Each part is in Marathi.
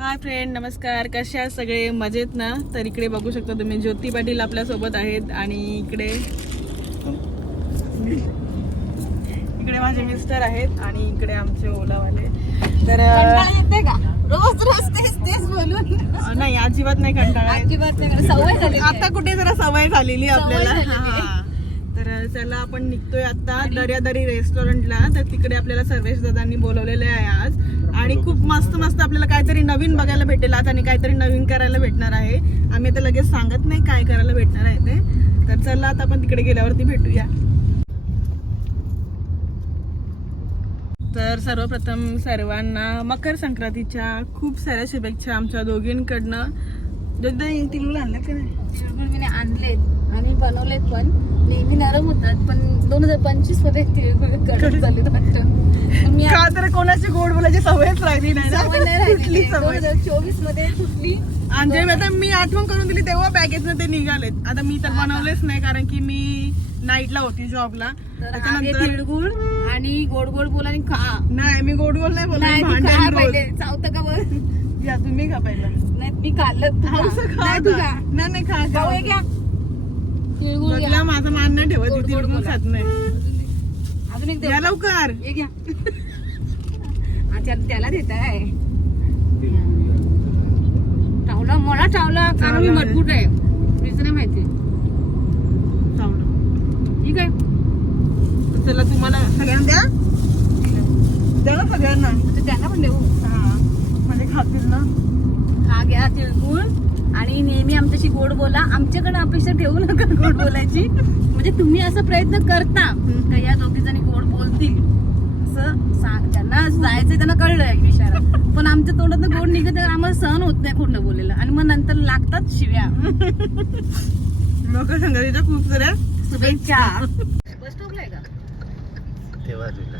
हाय फ्रेंड नमस्कार. कसे आहात सगळे? मजेत ना? तर इकडे बघू शकता तुम्ही ज्योती पाटील आपल्यासोबत आहेत आणि इकडे इकडे माझे मिस्टर आहेत आणि इकडे आमचे ओलावाले. तर कंटाळा येते का? रोज रोज तेच तेच बोलून. नाही अजिबात नाही कंटाळा. अजिबात नाही सवय झाली आता कुठे जरा सवय झालेली आपल्याला. तर चला आपण निघतोय आता दर्यादरी रेस्टॉरंटला तर तिकडे आपल्याला सर्वेश दादांनी बोलवलेले आहे आज. आणि खूप मस्त मस्त आपल्याला काहीतरी नवीन बघायला भेटेल. आता आणि काहीतरी नवीन करायला भेटणार आहे. आम्ही आता लगेच सांगत नाही काय करायला भेटणार आहे ते. तर चला आता आपण तिकडे गेल्यावरती भेटूया. तर सर्वप्रथम सर्वांना मकर संक्रांतीच्या खूप साऱ्या शुभेच्छा आमच्या दोघींकडनं. दादा तिला आणलं का नाही? आणले आणि बनवलेत पण. नेहमी नरम होतात पण दोन हजार पंचवीसमध्ये तिळगुळ कडक झाले मी का तर कोणाची गोड बोलायची सवयच लागली नाही ना? सवय नाही कुठली राहिली दोन सवय हजार चोवीसमध्ये कुठली? आणि जे आता मी आठवण करून दिली तेव्हा बॅगेतनं ते निघालेत. आता मी तर बनवलेच नाही कारण की मी नाईटला होती जॉबला तर आगे त्याच्यानंतर तिळगुळ आणि गोड गोड बोल आणि खा. नाही मी गोड बोल नाही खा भांडण पहिले. रोज. चावतं का बरं? या तुम्ही खा पहिला. नाही मी खाल्लं. तू खा. नाही तू आता. खा. नाही नाही खा जाऊ हे खा घ्या तिळगुळ घ्या. माझं मान नाही ठेवत गोड ती गोड तिळगुळ बोला. खात नाही. अजून एक देऊ या का? लवकर. हे घ्या. अच्छा त्याला देत आहे. चावला मला चावला. कारण मी चावला. मजबूत आहे. मीच नाही माहिती. चावलं. ठीक आहे. चला तुम्हाला सगळ्यांना द्या. द्या ना सगळ्यांना. तर त्यांना पण देऊ. हा. म्हणजे खातील ना. हा घ्या तिळगुळ. आमच्याशी गोड बोला. आमच्याकडे अपेक्षा ठेवू नका गोड बोलायची. म्हणजे तुम्ही असं प्रयत्न करता. का या दोघी जणी गोड बोलतील? असं सांग ज्यांना जायचंय त्यांना कळलंय विचारा पण आमच्या तोंडात गोड निघत आम्हाला सहन होत नाही खोटं बोलायला. आणि मग नंतर लागतात शिव्या. मकर संक्रांतीच्या खूप साऱ्या शुभेच्छा. बस स्टॉपला आहे का? तेव्हा तुला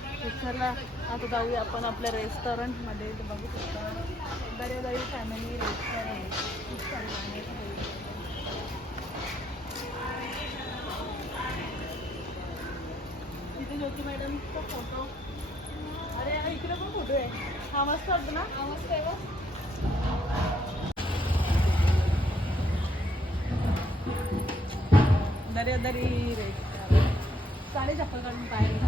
आता चला आता जाऊया आपण आपल्या रेस्टॉरंटमध्ये बघू शकता फॅमिली रेस्टॉरंट खूप आहे. तिथे ज्योती मॅडमचा फोटो अरे इकडे पण फोटो आहे. हा मस्त वाटतो ना? हा मस्त आहे दर्यादरी रेस्टॉरंट साडे चप्पल काढून पाहिजे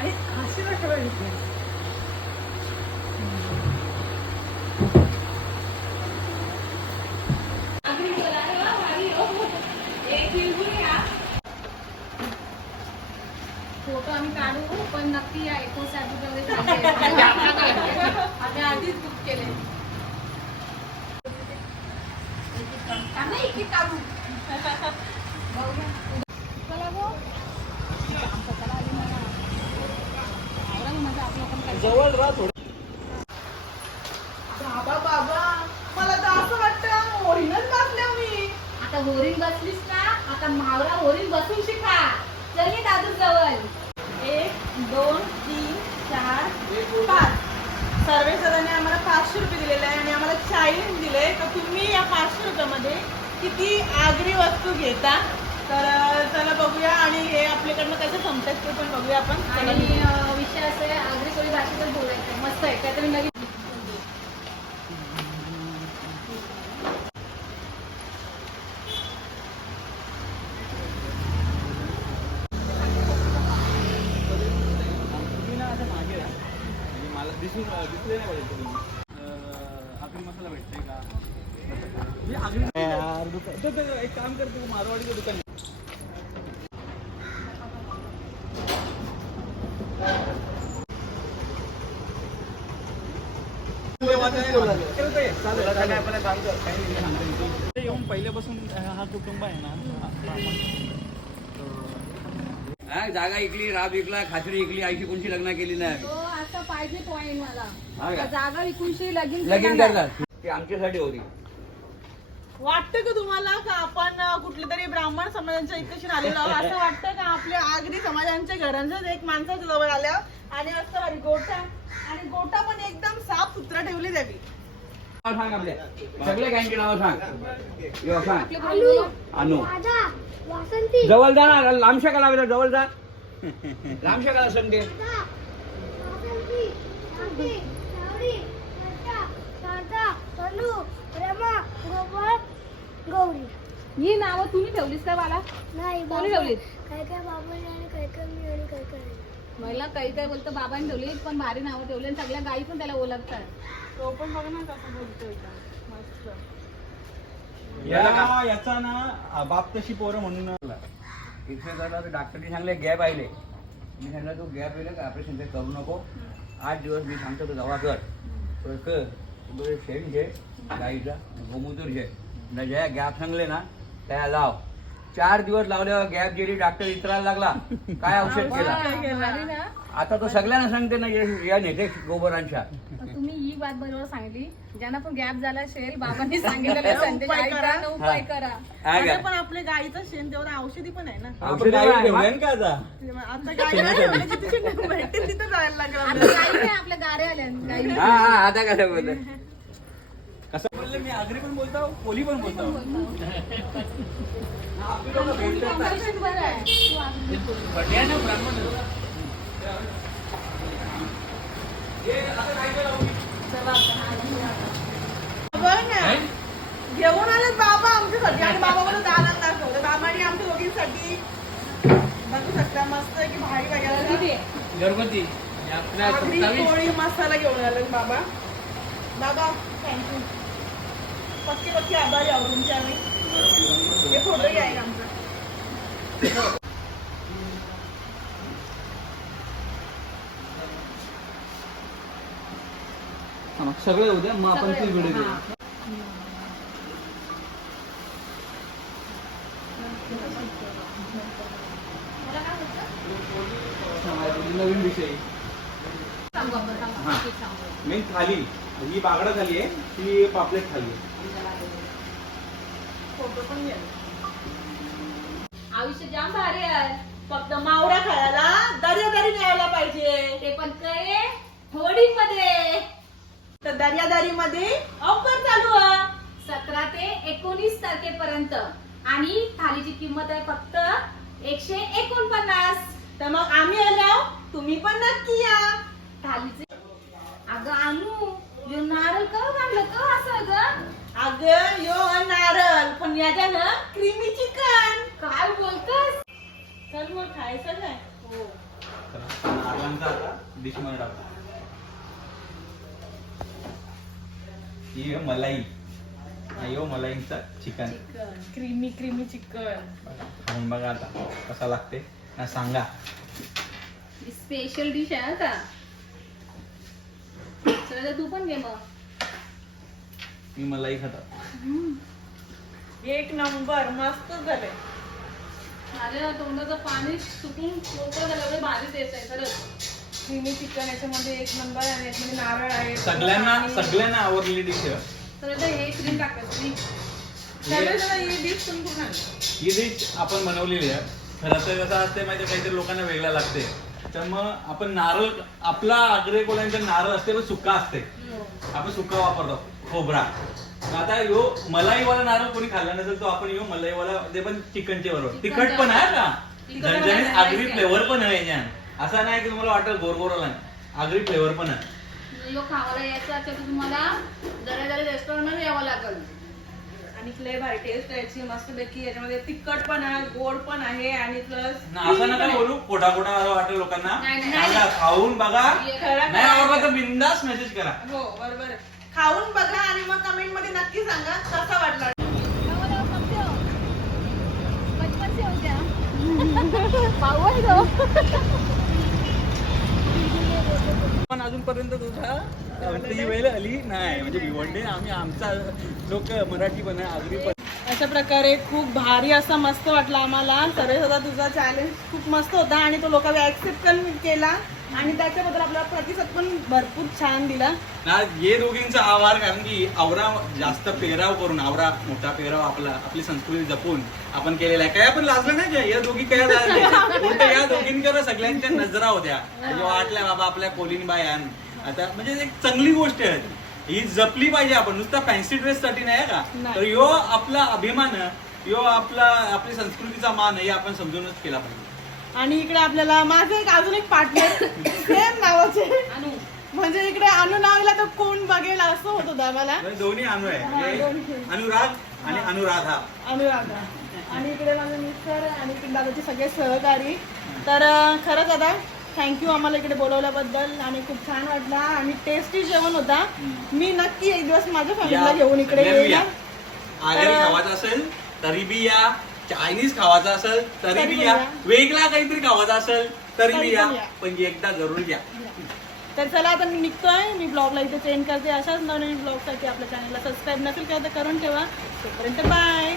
आणि अशी दाखवा इथे. फोटो आम्ही काढू पण नक्की या एकोणीस आम्ही आधीच बुक केले. काढू. जवळ राहा थोडं. बाबा बाबा मला तर असं वाटतं ओरिनच बसल्या मी आता होरीन बसलीस ना आता मावरा होरीन बसून शिका पाचशे रुपयामध्ये किती आगरी वस्तू घेता तर चला बघूया आणि हे आपल्याकडनं कसं संपतात ते पण बघूया आपण. आणि विषय असं आहे आगरी कोळी भाषेतच बोलायचं मस्त आहे त्यातून नवीन. दिसून दिसले नाही पाहिजे एक काम कर तू मारवाडीचं दुकान येऊन पहिल्यापासून हा कुटुंब आहे ना हा, जागा इकली राब विकला खात्री इकली आईची कोणची लग्न केली नाही तो आता पाहिजे हा? जागा विकूनशी लगीन लगीन. करतात ती आमच्यासाठी होती वाटतं का तुम्हाला का आपण कुठल्या तरी ब्राह्मण समाजांच्या इकडे आलेलो आहोत? असं वाटतं का आपल्या आगरी समाजांच्या घरांचं एक माणसाच्या जवळ आल्या? आणि असं भारी गोटा आणि गोटा पण एकदम साफ सुथरा ठेवली जावी नाव सांग गायंची नाव सांग. यो सांग? अनु. राजा वासंती. जवळ जा ना लांबशा कला लावायचा जवळ जा. लांबशा कला वासंती शारदा ही नावं तुम्ही ठेवलीस का मला नाही कोणी बाबा- ठेवलीत? काय काय बाबांनी आणि काय काय मी आणि काय काय नाही. मला काही काय बोलतं बाबांनी ठेवली पण भारी नावं ठेवली आणि सगळ्या गाई पण त्याला ओळखतात. तो पण बघ ना कसं बोलतोय एकदम. मस्त. या याचा ना बाप तशी पोरं म्हणून. इथे तर डॉक्टरने सांगले गॅप आले मी सांगितलं तू गॅप येईल का? ऑपरेशन ते करू नको. आठ दिवस मी सांगतो तू दवा कर. तर शेण घे गाईचा गोमूत्र घे. न ज्या गॅप सांगले ना त्या लाव. चार दिवस लावल्यावर गॅप गेली डॉक्टर इतरायला लागला. काय औषध केला? आता तो सगळ्यांना सांगते ना या- या नेते गोबरांच्या. तुम्ही ही बात बरोबर सांगितली ज्यांना पण गॅप झाला असेल बाबांनी सांगितलेलं संदेश उपाय करा. उपाय हा. पण आपल्या गाईचं शेण तेवढं औषधी पण आहे ना. औषधी पण आहे. बा. का आता? आता गाईला ठेवलं की तिथे शेण भेटेल तिथं जायला लागलं. गाई नाही आपल्या गारे आल्या गाई. हा हा आता कसं बोलत मी आगरी पण बोलतो कोली पण बोलतो. घेऊन आले बाबा आमच्यासाठी आणि बाबा मला दारात दाखवलं बाबांनी आमच्या दोघींसाठी. बघू शकता मस्त की भारी किती आहे? गणपती आगरी पोळी मसाला घेऊन आले बाबा. बाबा. थँक्यू पक्के पक्के आभारी आहोत तुमचे आम्ही. हे फोटो घ्या एक आमचा. सगळे उद्या मग आपण ती व्हिडिओ घेऊ. नवीन विषय आपण, सांगू. ही बागडा थाली आहे ती पापलेट खाली आहे. फोटो पण आयुष्य जाम भारी आहे. फक्त मावळा खायला दर्यादारी न्यायला पाहिजे. ते पण काय होडीमध्ये. तर दर्यादारी मध्ये ऑफर चालू आहे. सतरा ते एकोणीस तारखेपर्यंत. आणि थालीची किंमत आहे फक्त एकशे एकोणपन्नास. तर मग आम्ही आलो तुम्ही पण नक्की या. थालीचे अगं आणू. यो नारळ का बांधलं का असं ग? अगं यो नारळ पण याच्यानं क्रीमी चिकन. काय बोलतस? चल मग खायचं काय हो नारळांचा आता डिशमध्ये टाकतो ही. आहे मलाई आणि यो मलाईचा चिकन. Creamy creamy chicken. खाऊन बघा आता कसा लागते ना सांगा. स्पेशल डिश आहे का? चला तू पण घे मग. मी मलाई खातात एक नंबर मस्त झाले माझ्या तोंडाचं पाणी सुकून मोकळं झालं. एवढं भारी टेस्ट आहे खरंच. क्रीमी चिकन याच्यामध्ये एक नंबर आणि याच्यामध्ये नारळ आहे. सगळ्यांना आणि- सगळ्यांना आवडलेली डिश तर आता हे क्रीम क्रीम सगळेजण ही डिश तुम्ही कुठून आणली? ही डिश आपण बनवलेली आहे. खरं तर कसं असते माहिती काहीतरी लोकांना वेगळा लागते तर मग आपण नारळ आपला आग्रे कोल्यांचा नारळ असते पण सुका असते. आपण सुका वापरतो खोबरा. आता यो मलाईवाला नारळ कोणी खाल्ला नसेल तो आपण यो मलाईवाला ते पण चिकनच्या बरोबर. तिखट पण आहे का? तिखट झणझणीत आगरी. फ्लेवर पण आहे याच्यात असं नाही की तुम्हाला वाटेल गोरगोरला आगरी फ्लेवर पण आहे. यो खावायला यायचं असेल तुम्हाला जरा जरा रेस्टॉरंटमध्ये यावं लागेल. आणि लय भारी टेस्ट यायची मस्तपैकी याच्यामध्ये तिखट पण आहे गोड पण आहे आणि प्लस ना, असं नका बोलू. खोटा खोटा असं वाटेल लोकांना. नाही, नाही. सांगा, खाऊन बघा. खरं नाही आवडला तर बिंदास मेसेज करा. हो बरोबर. खाऊन बघा आणि मग कमेंटमध्ये नक्की सांगा कसा वाटला. बचपन से हो गया. पण अजूनपर्यंत तुझा ही वेळ आली नाही म्हणजे भिवंडी आम्ही आमचा लोक मराठी पण आगरी पण. अशा प्रकारे खूप भारी असा मस्त वाटला आम्हाला. सर्व होता तुझा चॅलेंज खूप मस्त होता आणि तो लोकांनी ऍक्सेप्ट पण केला. आणि त्याच्याबद्दल आपल्याला प्रतिसाद पण भरपूर छान दिला. ना ये दोघींचा आभार कारण की आवरा जास्त पेराव करून आवरा मोठा पेराव आपला आपली संस्कृती जपून आपण केलेला आहे. काय आपण लाजलं नाही का? या दोघी काय लाजले? उलट या दोघींकडे सगळ्यांच्या नजरा होत्या. म्हणजे वाटल्या बाबा आपल्या कोलिन बायान आता म्हणजे एक चांगली गोष्ट आहे. ही जपली पाहिजे आपण. नुसता फॅन्सी ड्रेस साठी नाही का. तर यो आपला अभिमान यो आपला आपली संस्कृतीचा मान हे आपण समजूनच केला पाहिजे. आणि इकडे आपल्याला माझं एक अजून एक पार्टनर सेम नावाचे. अनु. म्हणजे इकडे अनु नावला तर कोण बघेल असं होत होतं आम्हाला. म्हणजे दोन्ही अनु आहे. हा, म्हणजे. अनुराग आणि अनुराधा. अनुराधा. आणि इकडे माझे मिस्टर आणि दादाचे सगळे सहकारी. तर खरंच दादा थँक्यू आम्हाला इकडे बोलवल्याबद्दल. आणि खूप छान वाटला. आणि टेस्टी जेवण होता. मी नक्की एक दिवस माझ्या फॅमिलीला या, घेऊन इकडे येईल असेल तरी बी या. चायनीज खावायचं असेल तरी तरी बी पण या. या. वेगळा काहीतरी खावायचा असेल तरी तरी बी या पण या. पण एकदा जरूर या. तर चला आता मी निघतोय. मी ब्लॉगला इथे चेंज करते. अशाच नवीन ब्लॉगसाठी आपल्या चॅनलला सबस्क्राईब नसेल केलं तर करून ठेवा. तोपर्यंत बाय